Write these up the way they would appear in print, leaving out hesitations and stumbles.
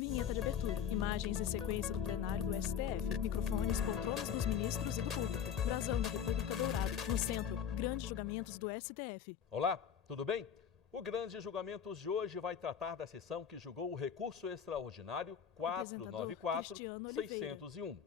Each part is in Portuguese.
Vinheta de abertura, imagens e sequência do plenário do STF, microfones, poltronas dos ministros e do público, brasão da República Dourado, no centro, grandes julgamentos do STF. Olá, tudo bem? O Grandes Julgamentos de hoje vai tratar da sessão que julgou o recurso extraordinário 494-601.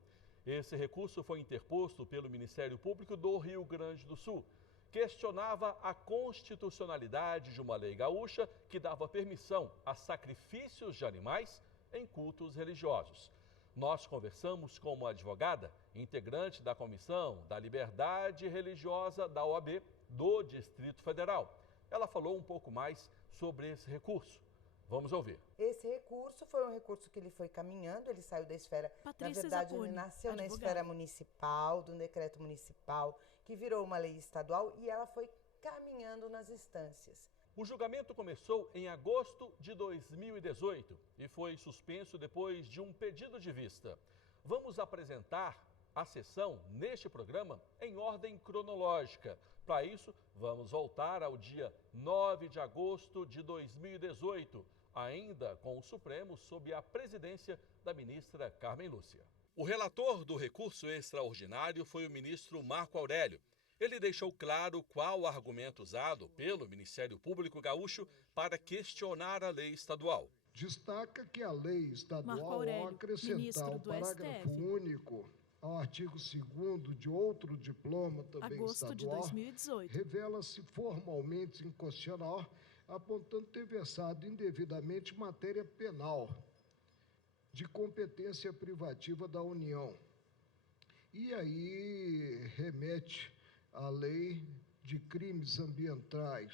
Esse recurso foi interposto pelo Ministério Público do Rio Grande do Sul. Questionava a constitucionalidade de uma lei gaúcha que dava permissão a sacrifícios de animais em cultos religiosos. Nós conversamos com uma advogada, integrante da Comissão da Liberdade Religiosa da OAB do Distrito Federal. Ela falou um pouco mais sobre esse recurso. Vamos ouvir. Esse recurso foi um recurso que ele foi caminhando, ele saiu da esfera, Patrícia na verdade Zapponi, ele nasceu advogada. na esfera municipal, de um decreto municipal, que virou uma lei estadual e ela foi caminhando nas instâncias. O julgamento começou em agosto de 2018 e foi suspenso depois de um pedido de vista. Vamos apresentar a sessão neste programa em ordem cronológica. Para isso, vamos voltar ao dia 9 de agosto de 2018, ainda com o Supremo sob a presidência da ministra Carmen Lúcia. O relator do recurso extraordinário foi o ministro Marco Aurélio. Ele deixou claro qual o argumento usado pelo Ministério Público Gaúcho para questionar a lei estadual. Destaca que a lei Marco estadual, Aurélio, ao acrescentar ministro o do parágrafo STF. único ao artigo 2º de outro diploma também Agosto de estadual, 2018. revela-se formalmente inconstitucional, apontando ter versado indevidamente matéria penal de competência privativa da União. E aí remete à Lei de Crimes Ambientais,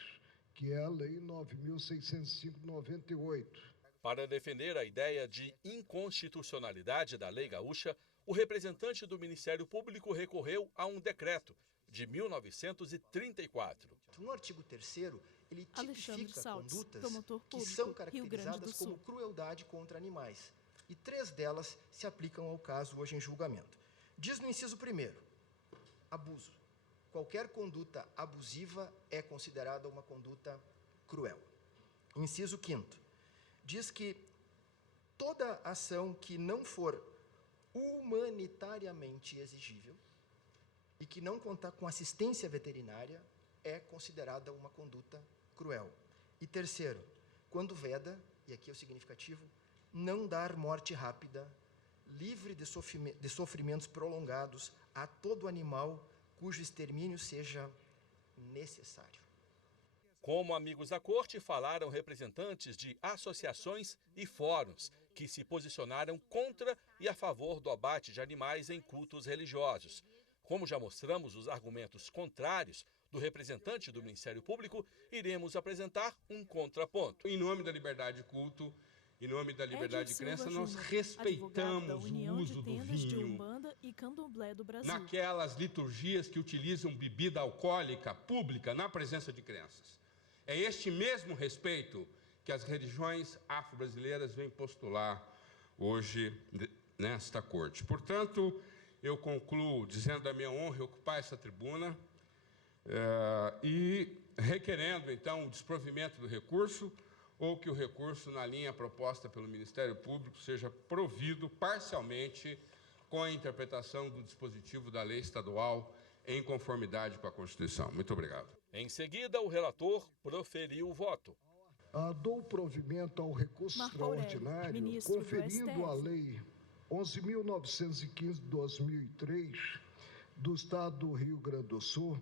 que é a Lei 9.605/98. Para defender a ideia de inconstitucionalidade da lei gaúcha, o representante do Ministério Público recorreu a um decreto de 1934. No artigo 3º, ele Alexandre tipifica Saltes, condutas promotor que público, são Rio Grande do caracterizadas Sul. como crueldade contra animais. E 3 delas se aplicam ao caso hoje em julgamento. Diz no inciso 1º, abuso. Qualquer conduta abusiva é considerada uma conduta cruel. Inciso 5º, diz que toda ação que não for humanitariamente exigível e que não contar com assistência veterinária é considerada uma conduta cruel. E 3º, quando veda, e aqui é o significativo, não dar morte rápida, livre de sofrimentos prolongados a todo animal cujo extermínio seja necessário. Como amigos da corte, falaram representantes de associações e fóruns que se posicionaram contra e a favor do abate de animais em cultos religiosos. Como já mostramos os argumentos contrários do representante do Ministério Público, iremos apresentar um contraponto. Em nome da liberdade de culto, em nome da liberdade de crença, nós Júnior, respeitamos advogado da o União uso de do Tendas de vinho Umbanda e Candomblé do Brasil. naquelas liturgias que utilizam bebida alcoólica pública na presença de crianças. É este mesmo respeito que as religiões afro-brasileiras vêm postular hoje nesta corte. Portanto, eu concluo dizendo da minha honra ocupar essa tribuna e requerendo, então, o desprovimento do recurso ou que o recurso, na linha proposta pelo Ministério Público, seja provido parcialmente com a interpretação do dispositivo da lei estadual em conformidade com a Constituição. Muito obrigado. Em seguida, o relator proferiu o voto. Dou provimento ao recurso Marco Aurélio, extraordinário, ministro do conferindo STF. a Lei 11.915/2003 do Estado do Rio Grande do Sul,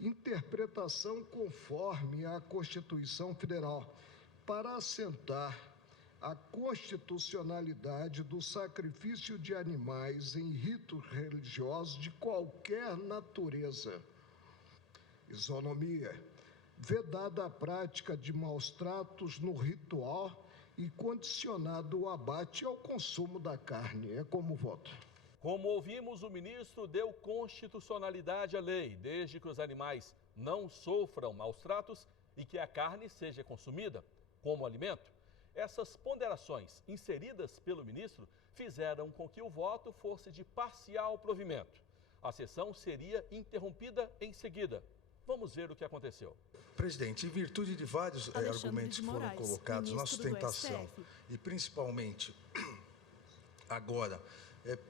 interpretação conforme a Constituição Federal, para assentar a constitucionalidade do sacrifício de animais em ritos religiosos de qualquer natureza. Isonomia. Vedada a prática de maus tratos no ritual e condicionado o abate ao consumo da carne. É como voto. Como ouvimos, o ministro deu constitucionalidade à lei, desde que os animais não sofram maus tratos e que a carne seja consumida como alimento. Essas ponderações inseridas pelo ministro fizeram com que o voto fosse de parcial provimento. A sessão seria interrompida em seguida. Vamos ver o que aconteceu. Presidente, em virtude de vários argumentos que foram colocados na sustentação e principalmente agora,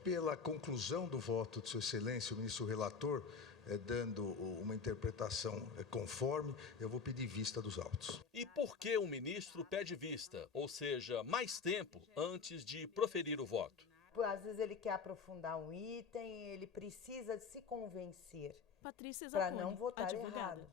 pela conclusão do voto de Sua Excelência, o ministro relator, dando uma interpretação conforme, eu vou pedir vista dos autos. E por que o ministro pede vista, ou seja, mais tempo antes de proferir o voto? Às vezes ele quer aprofundar um item, ele precisa se convencer Patrícia para Zapponi, não votar advogada. errado.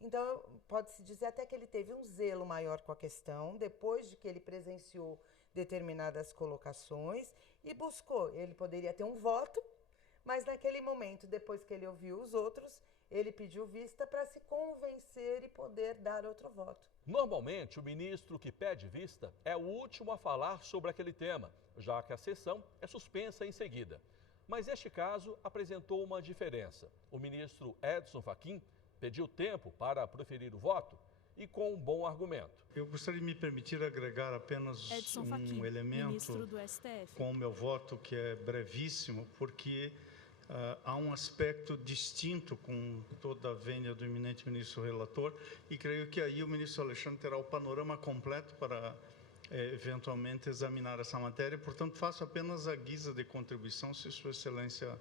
Então, pode-se dizer até que ele teve um zelo maior com a questão, depois de que ele presenciou determinadas colocações e buscou. Ele poderia ter um voto, mas naquele momento, depois que ele ouviu os outros, ele pediu vista para se convencer e poder dar outro voto. Normalmente, o ministro que pede vista é o último a falar sobre aquele tema, já que a sessão é suspensa em seguida. Mas este caso apresentou uma diferença. O ministro Edson Fachin pediu tempo para proferir o voto e com um bom argumento. Eu gostaria de me permitir agregar apenas Edson Fachin, elemento ministro do STF. com o meu voto, que é brevíssimo, porque há um aspecto distinto com toda a vênia do eminente ministro relator, e creio que aí o ministro Alexandre terá o panorama completo para eventualmente examinar essa matéria. Portanto, faço apenas a guisa de contribuição, se Sua Excelência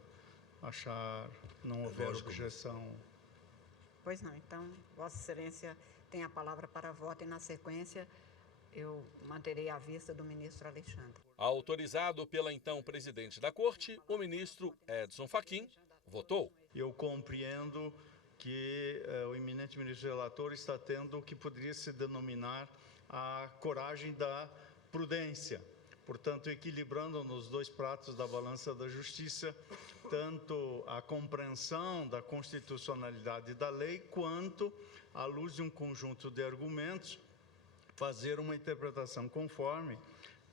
achar não houver objeção. Pois não, então, Vossa Excelência tem a palavra para voto e, na sequência, eu manterei a vista do ministro Alexandre. Autorizado pela então presidente da Corte, o ministro Edson Fachin votou. Eu compreendo que o eminente ministro relator está tendo o que poderia se denominar a coragem da prudência. Portanto, equilibrando nos dois pratos da balança da justiça, tanto a compreensão da constitucionalidade da lei, quanto, à luz de um conjunto de argumentos, fazer uma interpretação conforme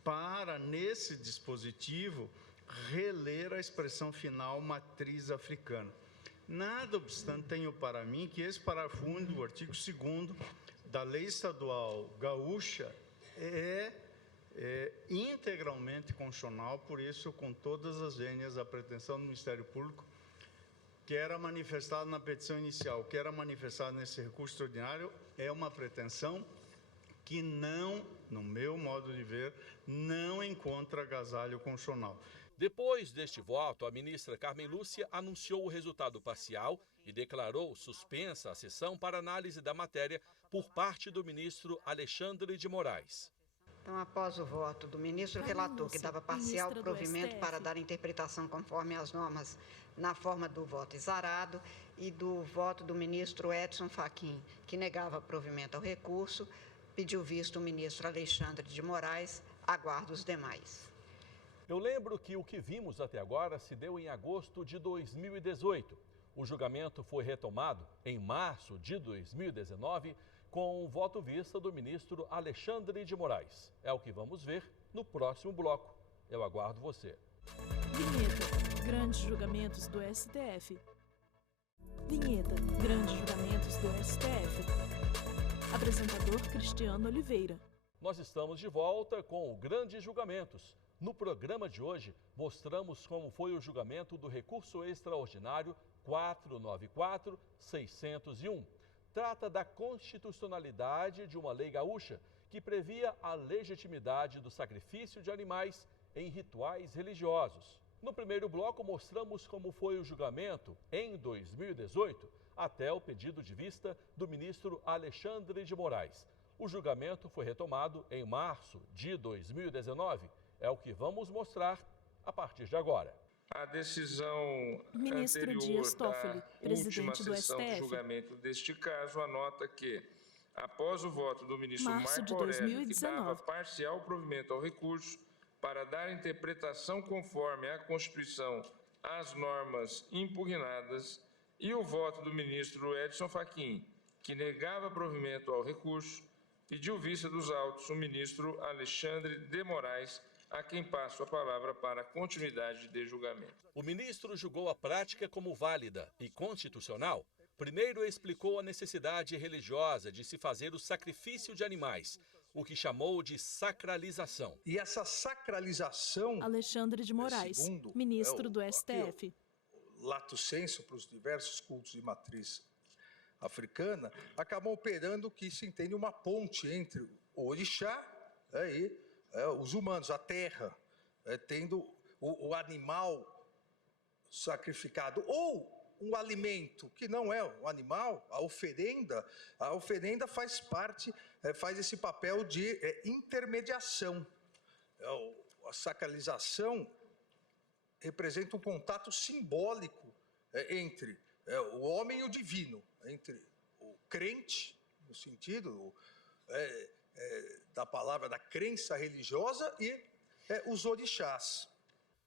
para, nesse dispositivo, reler a expressão final matriz africana. Nada obstante, tenho para mim que esse parágrafo único do artigo 2º da Lei Estadual Gaúcha é integralmente constitucional, por isso, com todas as vênias, a pretensão do Ministério Público, que era manifestada na petição inicial, que era manifestada nesse recurso extraordinário, é uma pretensão que não, no meu modo de ver, não encontra agasalho constitucional. Depois deste voto, a ministra Carmen Lúcia anunciou o resultado parcial e declarou suspensa a sessão para análise da matéria por parte do ministro Alexandre de Moraes. Então, após o voto do ministro relator, que dava parcial provimento para dar interpretação conforme as normas na forma do voto exarado, e do voto do ministro Edson Fachin, que negava provimento ao recurso, pediu visto o ministro Alexandre de Moraes. Aguardo os demais. Eu lembro que o que vimos até agora se deu em agosto de 2018. O julgamento foi retomado em março de 2019 com o voto vista do ministro Alexandre de Moraes. É o que vamos ver no próximo bloco. Eu aguardo você. Vinheta. Grandes julgamentos do STF. Vinheta. Grandes julgamentos do STF. Apresentador Cristiano Oliveira. Nós estamos de volta com o Grandes Julgamentos. No programa de hoje, mostramos como foi o julgamento do recurso extraordinário 494-601. Trata da constitucionalidade de uma lei gaúcha que previa a legitimidade do sacrifício de animais em rituais religiosos. No primeiro bloco, mostramos como foi o julgamento em 2018, até o pedido de vista do ministro Alexandre de Moraes. O julgamento foi retomado em março de 2019. É o que vamos mostrar a partir de agora. A decisão Ministro anterior Dias Toffoli, da presidente última do sessão STF. de julgamento deste caso, anota que, após o voto do ministro Março Marco de Aurélio, que 2019. dava parcial provimento ao recurso para dar interpretação conforme à Constituição às normas impugnadas, e o voto do ministro Edson Fachin, que negava provimento ao recurso, pediu vista dos autos o ministro Alexandre de Moraes, a quem passo a palavra para a continuidade de julgamento. O ministro julgou a prática como válida e constitucional. Primeiro explicou a necessidade religiosa de se fazer o sacrifício de animais, o que chamou de sacralização. E essa sacralização, Alexandre de Moraes, ministro do STF. lato sensu para os diversos cultos de matriz africana, acabam operando o que se entende uma ponte entre o orixá e os humanos, a terra, tendo o animal sacrificado, ou um alimento que não é um animal, a oferenda faz parte, faz esse papel de intermediação. A sacralização representa um contato simbólico entre o homem e o divino, entre o crente, no sentido da palavra da crença religiosa, e os orixás.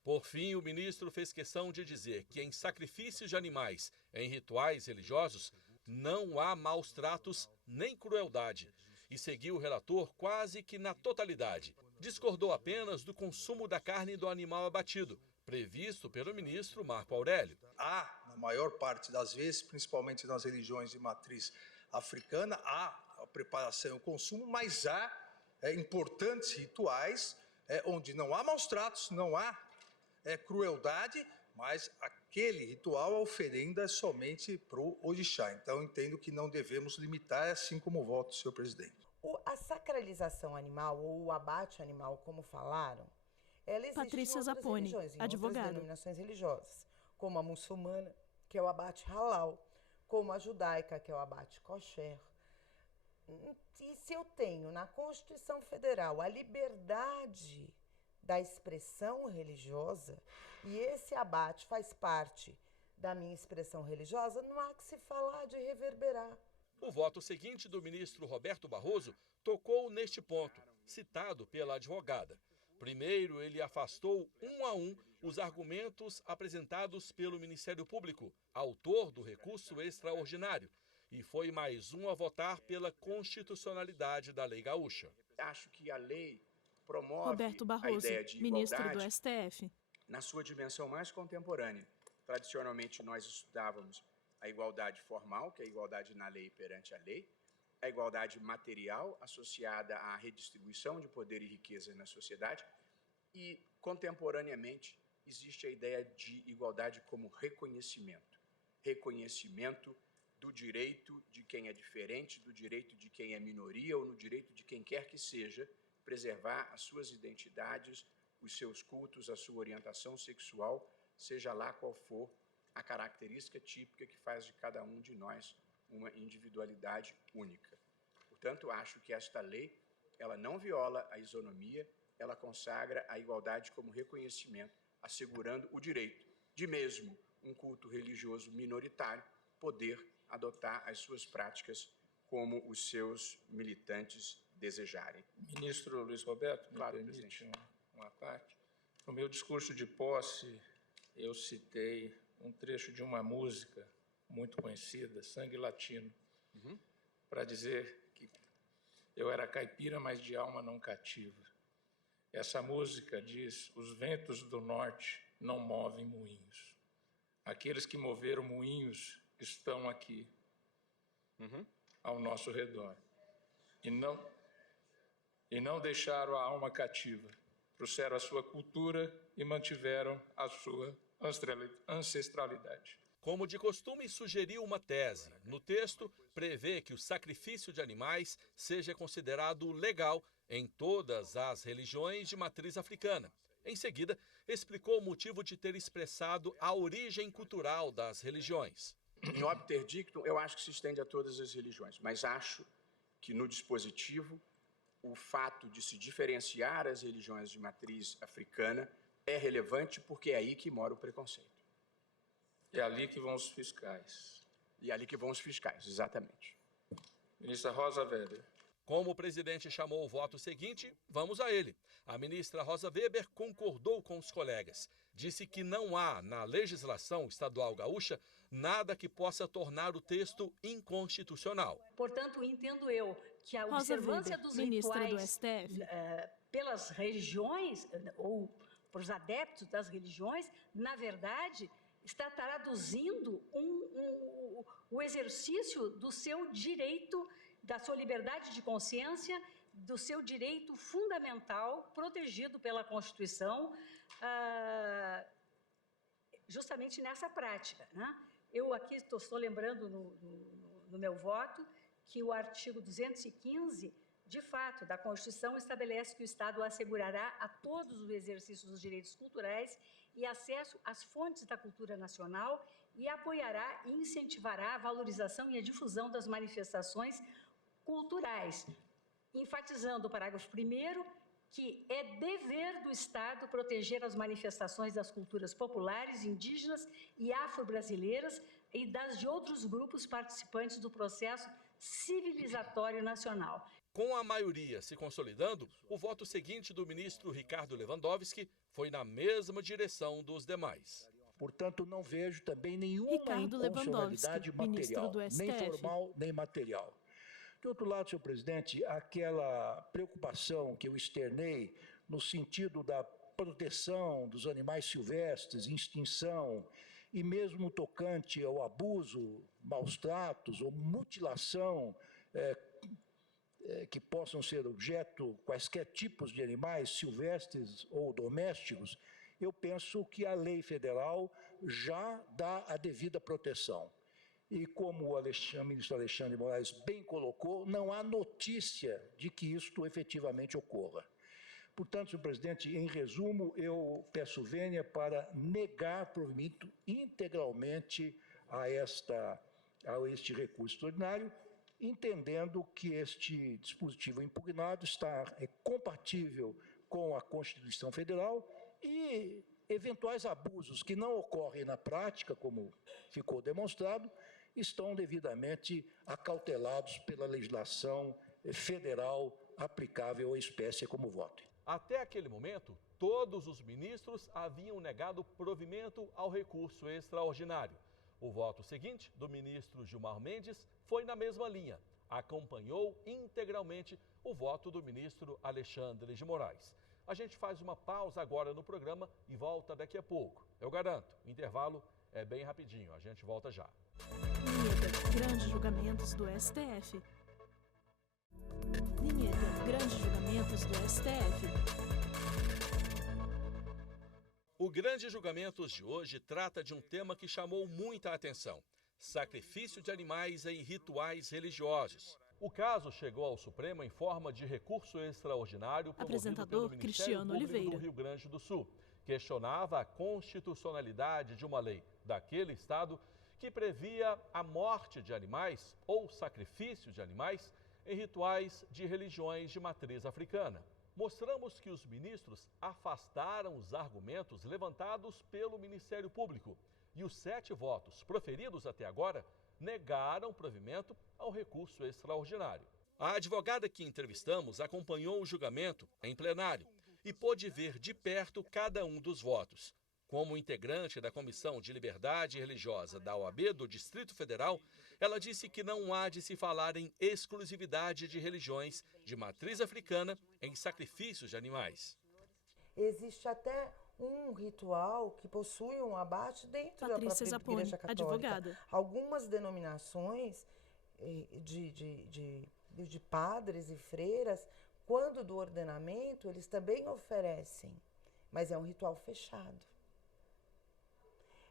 Por fim, o ministro fez questão de dizer que em sacrifícios de animais, em rituais religiosos, não há maus tratos nem crueldade. E seguiu o relator quase que na totalidade. Discordou apenas do consumo da carne do animal abatido, previsto pelo ministro Marco Aurélio. Há, na maior parte das vezes, principalmente nas religiões de matriz africana, há a preparação e o consumo, mas há importantes rituais onde não há maus tratos, não há crueldade, mas aquele ritual, a oferenda é somente para o orixá. Então, entendo que não devemos limitar, assim como o voto do senhor presidente. A sacralização animal, ou o abate animal, como falaram, ela existe Patrícia Zapponi, em advogada. outras denominações religiosas, como a muçulmana, que é o abate halal, como a judaica, que é o abate kosher. E se eu tenho na Constituição Federal a liberdade da expressão religiosa, e esse abate faz parte da minha expressão religiosa, não há que se falar de reverberar. O voto seguinte do ministro Roberto Barroso tocou neste ponto, citado pela advogada. Primeiro, ele afastou um a um os argumentos apresentados pelo Ministério Público, autor do recurso extraordinário, e foi mais um a votar pela constitucionalidade da Lei Gaúcha. Acho que a lei promove Roberto Barroso, a ideia de ministro igualdade do STF. na sua dimensão mais contemporânea. Tradicionalmente, nós estudávamos a igualdade formal, que é a igualdade na lei perante a lei, a igualdade material associada à redistribuição de poder e riqueza na sociedade, e, contemporaneamente, existe a ideia de igualdade como reconhecimento. Reconhecimento do direito de quem é diferente, do direito de quem é minoria ou no direito de quem quer que seja, preservar as suas identidades, os seus cultos, a sua orientação sexual, seja lá qual for a característica típica que faz de cada um de nós uma individualidade única. Portanto, acho que esta lei, ela não viola a isonomia, ela consagra a igualdade como reconhecimento, assegurando o direito de mesmo um culto religioso minoritário poder adotar as suas práticas como os seus militantes desejarem. Ministro Luiz Roberto, Claro, me permite presidente. uma parte. No meu discurso de posse, eu citei um trecho de uma música muito conhecida, Sangue Latino, para dizer que eu era caipira, mas de alma não cativa. Essa música diz: os ventos do norte não movem moinhos. Aqueles que moveram moinhos estão aqui, ao nosso redor. E não deixaram a alma cativa. Trouxeram a sua cultura e mantiveram a sua ancestralidade. Como de costume, sugeriu uma tese. No texto, prevê que o sacrifício de animais seja considerado legal em todas as religiões de matriz africana. Em seguida, explicou o motivo de ter expressado a origem cultural das religiões. Em obter dictum, eu acho que se estende a todas as religiões, mas acho que no dispositivo o fato de se diferenciar as religiões de matriz africana é relevante porque é aí que mora o preconceito. É ali que vão os fiscais. E é ali que vão os fiscais, exatamente. Ministra Rosa Weber. Como o presidente chamou o voto seguinte, vamos a ele. A ministra Rosa Weber concordou com os colegas. Disse que não há, na legislação estadual gaúcha, nada que possa tornar o texto inconstitucional. Portanto, entendo eu que a Rosa observância Weber, dos ministra do rituais STF. Pelas religiões ou por os adeptos das religiões, na verdade, está traduzindo o exercício do seu direito, da sua liberdade de consciência, do seu direito fundamental, protegido pela Constituição, justamente nessa prática, né? Eu aqui estou lembrando no meu voto que o artigo 215, de fato, da Constituição estabelece que o Estado assegurará a todos o exercício dos direitos culturais e acesso às fontes da cultura nacional e apoiará e incentivará a valorização e a difusão das manifestações culturais, enfatizando o parágrafo 1º que é dever do Estado proteger as manifestações das culturas populares, indígenas e afro-brasileiras e das de outros grupos participantes do processo civilizatório nacional. Com a maioria se consolidando, o voto seguinte do ministro Ricardo Lewandowski foi na mesma direção dos demais. Portanto, não vejo também nenhuma inconstitucionalidade material, nem formal, nem material. De outro lado, senhor presidente, aquela preocupação que eu externei no sentido da proteção dos animais silvestres, extinção, e mesmo tocante ao abuso, maus tratos ou mutilação que possam ser objeto quaisquer tipos de animais silvestres ou domésticos, eu penso que a lei federal já dá a devida proteção. E como o ministro Alexandre de Moraes bem colocou, não há notícia de que isto efetivamente ocorra. Portanto, senhor presidente, em resumo, eu peço vênia para negar provimento integralmente a este recurso extraordinário, entendendo que este dispositivo impugnado está compatível com a Constituição Federal e eventuais abusos que não ocorrem na prática, como ficou demonstrado, estão devidamente acautelados pela legislação federal aplicável à espécie como voto. Até aquele momento, todos os ministros haviam negado provimento ao recurso extraordinário. O voto seguinte, do ministro Gilmar Mendes, foi na mesma linha. Acompanhou integralmente o voto do ministro Alexandre de Moraes. A gente faz uma pausa agora no programa e volta daqui a pouco. Eu garanto, o intervalo é bem rapidinho, a gente volta já. Vinheta, grandes julgamentos do STF. Vinheta, grandes julgamentos do STF. O Grande Julgamentos de hoje trata de um tema que chamou muita atenção: sacrifício de animais em rituais religiosos. O caso chegou ao Supremo em forma de recurso extraordinário promovido pelo Ministério Público do Rio Grande do Sul. Questionava a constitucionalidade de uma lei daquele estado que previa a morte de animais ou sacrifício de animais em rituais de religiões de matriz africana. Mostramos que os ministros afastaram os argumentos levantados pelo Ministério Público e os 7 votos proferidos até agora negaram provimento ao recurso extraordinário. A advogada que entrevistamos acompanhou o julgamento em plenário e pôde ver de perto cada um dos votos. Como integrante da Comissão de Liberdade Religiosa da OAB do Distrito Federal, ela disse que não há de se falar em exclusividade de religiões de matriz africana em sacrifícios de animais. Existe até um ritual que possui um abate dentro da própria Igreja Católica. Advogada. Algumas denominações de padres e freiras, quando do ordenamento, eles também oferecem, mas é um ritual fechado.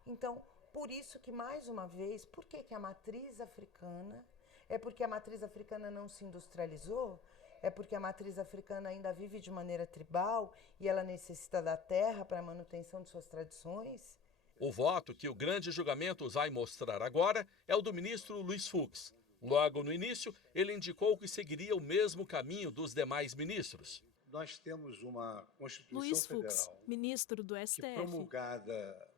Então, por isso que, mais uma vez, por que a matriz africana? É porque a matriz africana não se industrializou? É porque a matriz africana ainda vive de maneira tribal e ela necessita da terra para a manutenção de suas tradições? O voto que o Grande Julgamento vai mostrar agora é o do ministro Luiz Fux. Logo no início, ele indicou que seguiria o mesmo caminho dos demais ministros. Nós temos uma Constituição Luiz Federal, Fux, ministro do STF, que promulgada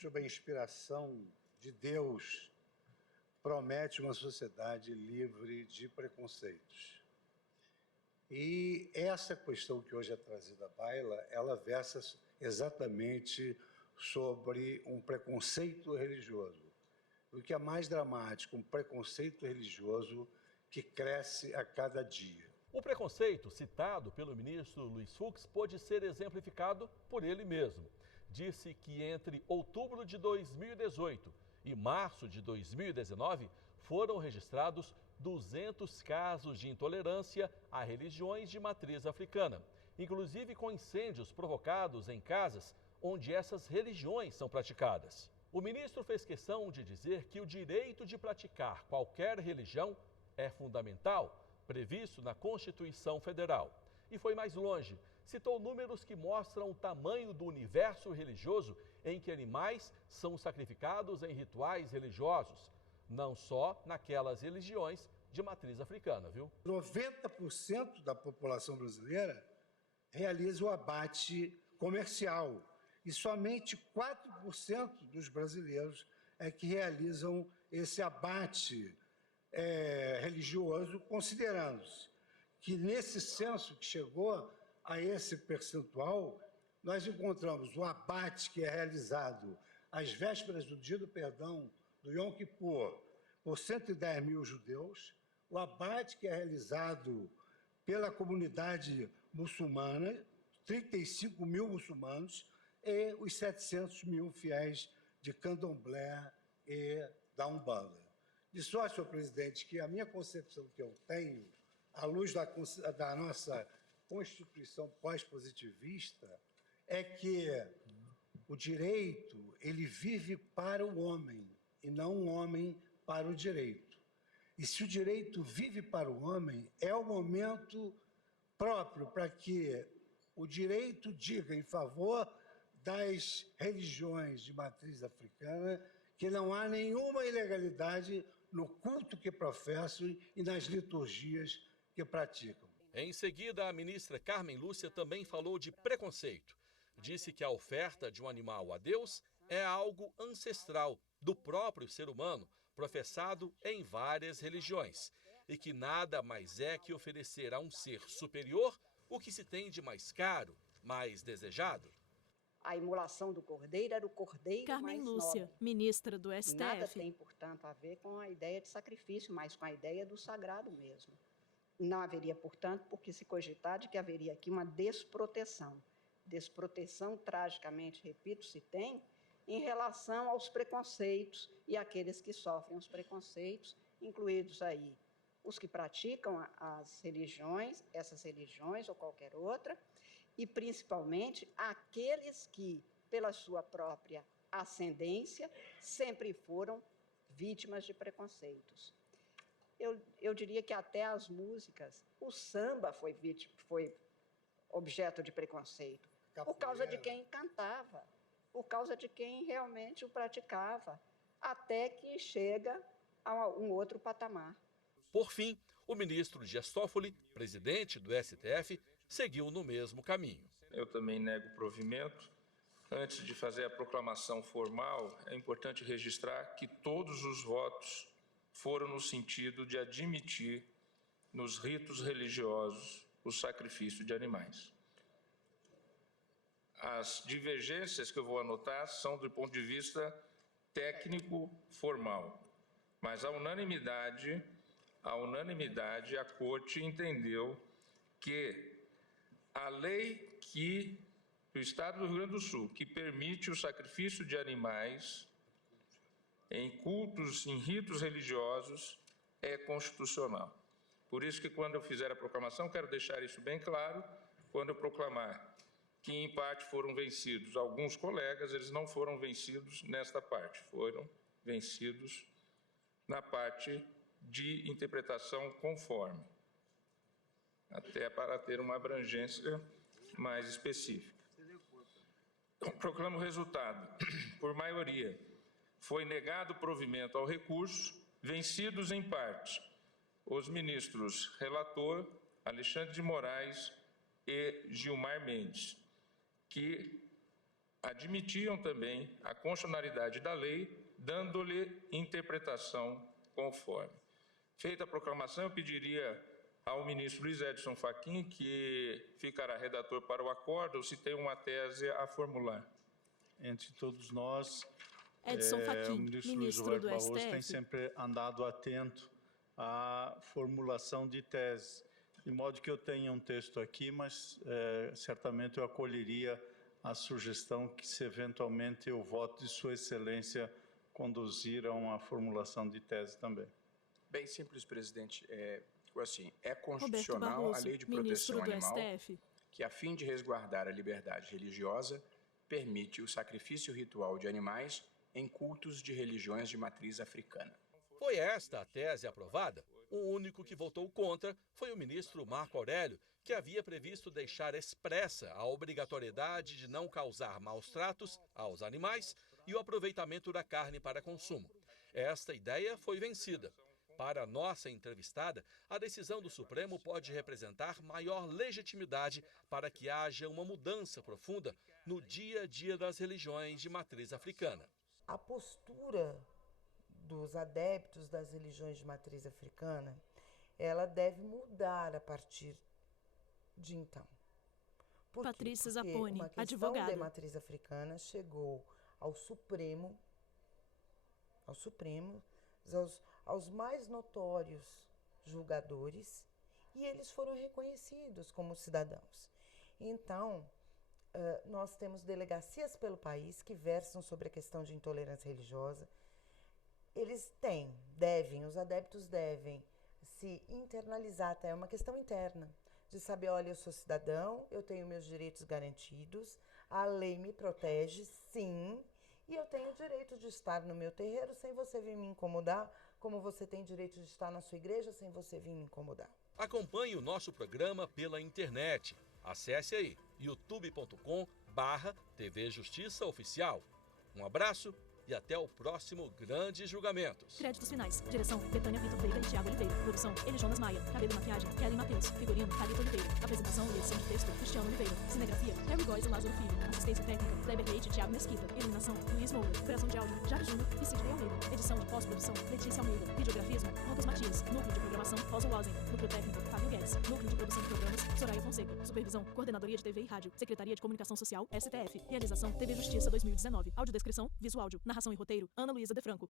sob a inspiração de Deus, promete uma sociedade livre de preconceitos. E essa questão que hoje é trazida à baila, ela versa exatamente sobre um preconceito religioso. O que é mais dramático, um preconceito religioso que cresce a cada dia. O preconceito citado pelo ministro Luiz Fux pôde ser exemplificado por ele mesmo. Disse que entre outubro de 2018 e março de 2019 foram registrados 200 casos de intolerância a religiões de matriz africana, inclusive com incêndios provocados em casas onde essas religiões são praticadas. O ministro fez questão de dizer que o direito de praticar qualquer religião é fundamental, previsto na Constituição Federal. E foi mais longe, citou números que mostram o tamanho do universo religioso em que animais são sacrificados em rituais religiosos, não só naquelas religiões de matriz africana, viu? 90% da população brasileira realiza o abate comercial e somente 4% dos brasileiros é que realizam esse abate religioso, considerando-se que nesse censo que chegou a esse percentual, nós encontramos o abate que é realizado às vésperas do Dia do Perdão, do Yom Kippur, por 110 mil judeus, o abate que é realizado pela comunidade muçulmana, 35 mil muçulmanos, e os 700 mil fiéis de Candomblé e da Umbanda. De sorte, senhor presidente, que a minha concepção que eu tenho, à luz da nossa Constituição pós-positivista, é que o direito, ele vive para o homem, e não o homem para o direito. E se o direito vive para o homem, é o momento próprio para que o direito diga em favor das religiões de matriz africana que não há nenhuma ilegalidade no culto que professam e nas liturgias que praticam. Em seguida, a ministra Carmen Lúcia também falou de preconceito. Disse que a oferta de um animal a Deus é algo ancestral do próprio ser humano, professado em várias religiões, e que nada mais é que oferecer a um ser superior o que se tem de mais caro, mais desejado. A imolação do cordeiro era o cordeiro Carmen mais Lúcia, nobre. ministra do STF. Nada tem, portanto, a ver com a ideia de sacrifício, mas com a ideia do sagrado mesmo. Não haveria, portanto, por que se cogitar de que haveria aqui uma desproteção. Desproteção, tragicamente, repito, se tem em relação aos preconceitos e aqueles que sofrem os preconceitos, incluídos aí os que praticam as religiões, essas religiões ou qualquer outra, e principalmente aqueles que, pela sua própria ascendência, sempre foram vítimas de preconceitos. Eu diria que até as músicas, o samba foi objeto de preconceito, por causa de quem cantava, por causa de quem realmente o praticava, até que chega a um outro patamar. Por fim, o ministro Dias Toffoli, presidente do STF, seguiu no mesmo caminho. Eu também nego provimento. Antes de fazer a proclamação formal, é importante registrar que todos os votos foram no sentido de admitir nos ritos religiosos o sacrifício de animais. As divergências que eu vou anotar são do ponto de vista técnico-formal, mas a unanimidade, a Corte entendeu que a lei do Estado do Rio Grande do Sul, que permite o sacrifício de animais em cultos, em ritos religiosos, é constitucional. Por isso que quando eu fizer a proclamação, quero deixar isso bem claro, quando eu proclamar que em parte foram vencidos alguns colegas, eles não foram vencidos nesta parte, foram vencidos na parte de interpretação conforme, até para ter uma abrangência mais específica. Então, proclamo o resultado. Por maioria, foi negado provimento ao recurso, vencidos em parte os ministros relator Alexandre de Moraes e Gilmar Mendes, que admitiam também a constitucionalidade da lei, dando-lhe interpretação conforme. Feita a proclamação, eu pediria ao ministro Luiz Edson Fachin, que ficará redator para o acordo, se tem uma tese a formular. Entre todos nós, Edson Fachin, o ministro Luiz Roberto Barroso tem sempre andado atento à formulação de tese. De modo que eu tenha um texto aqui, mas certamente eu acolheria a sugestão que, se eventualmente o voto de Sua Excelência conduzir a uma formulação de tese também. Bem simples, presidente. Assim, é constitucional Barroso, a lei de proteção animal, STF. que, a fim de resguardar a liberdade religiosa, permite o sacrifício ritual de animais em cultos de religiões de matriz africana. Foi esta a tese aprovada. O único que votou contra foi o ministro Marco Aurélio, que havia previsto deixar expressa a obrigatoriedade de não causar maus tratos aos animais e o aproveitamento da carne para consumo. Esta ideia foi vencida. Para a nossa entrevistada, a decisão do Supremo pode representar maior legitimidade para que haja uma mudança profunda no dia a dia das religiões de matriz africana. A postura dos adeptos das religiões de matriz africana, ela deve mudar a partir de então. Por quê? Patrícia Porque Zapponi, uma questão advogada. de matriz africana chegou ao Supremo, aos mais notórios julgadores, e eles foram reconhecidos como cidadãos. Então, nós temos delegacias pelo país que versam sobre a questão de intolerância religiosa. Eles os adeptos devem se internalizar, até é uma questão interna, de saber, olha, eu sou cidadão, eu tenho meus direitos garantidos, a lei me protege, sim, e eu tenho o direito de estar no meu terreiro sem você vir me incomodar, como você tem direito de estar na sua igreja sem você vir me incomodar. Acompanhe o nosso programa pela internet. Acesse aí youtube.com/TV Justiça Oficial. Um abraço e até o próximo Grandes Julgamentos. Créditos finais. Direção: Betânia Vitor Veiga e Thiago Oliveira. Produção: Eli Jonas Maia. Cabelo e maquiagem: Kelly Matheus. Figurino: Thalita Oliveira. Apresentação e edição de texto: Cristiano Oliveira. Cinegrafia: Harry Góes e Lázaro Filho. Assistência técnica: Kleber Reite e Thiago Mesquita. Iluminação: Luiz Moura. Operação de áudio: Jair Júnior e Sidney Almeida. Edição de pós-produção: Letícia Almeida. Videografismo: Lucas Matias. Núcleo de programação: Rosa Lozen. Núcleo técnico: Fábio Guedes. Núcleo de produção de programas: Soraya Fonseca. Supervisão: Coordenadoria de TV e Rádio. Secretaria de Comunicação Social, STF. Realização: TV Justiça 2019. Audiodescrição: Visuáudio. Narração e roteiro: Ana Luísa De Franco.